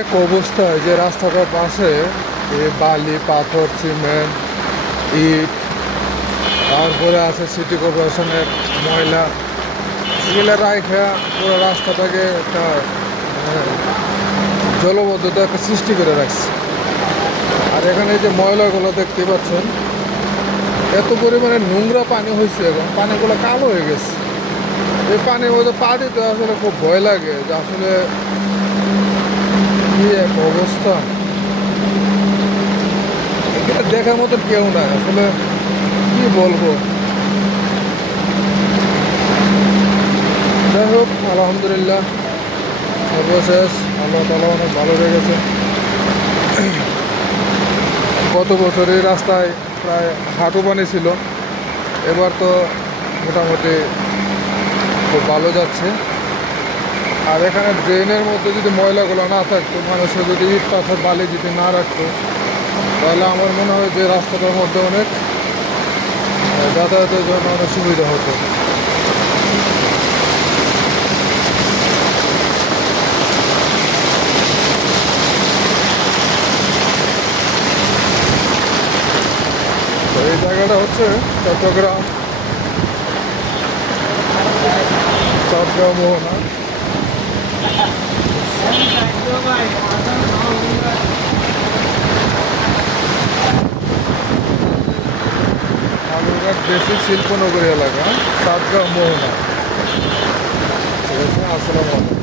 এক অবস্থা যে রাস্তাটার পাশে এই বালি পাথর সিমেন্ট ইট, তারপরে আছে সিটি কর্পোরেশনের ময়লা, এগুলো রাইখা পুরো রাস্তাটাকে একটা মানে, জলবদ্ধতা একটা সৃষ্টি করে রাখছে। আর এখানে যে ময়লাগুলো দেখতে পাচ্ছেন, এত পরিমাণে নোংরা পানি হয়েছে, এখন পানিগুলো কালো হয়ে গেছে। এই পানির মধ্যে পা দিতে আসলে খুব ভয় লাগে যে আসলে কি এক অবস্থা। এটা দেখার মতন কেউ নাই আসলে, কি বলবো। যাই হোক, আলহামদুলিল্লাহ সর্বশেষ আল্লাহ তাআলা অনেক ভালো লেগেছে। গত বছর এই রাস্তায় প্রায় হাঁটু পানি ছিল, এবার তো মোটামুটি খুব ভালো যাচ্ছে। আর এখানে ড্রেনের মধ্যে যদি ময়লাগুলো না থাকতো, মানুষের যদি ইট পাথর বালি যদি না রাখতো, তাহলে আমার মনে হয় যে রাস্তাটার মধ্যে অনেক যাতায়াতের জন্য অনেক সুবিধা হতো। তো এই জায়গাটা হচ্ছে চট্টগ্রাম চট্টগ্রাম মোহনা। বালুরঘাট বেসিক শিল্পনগরী এলাকা, চট্টগ্রাম মোহনা। ঠিক আছে, আসসালামু আলাইকুম।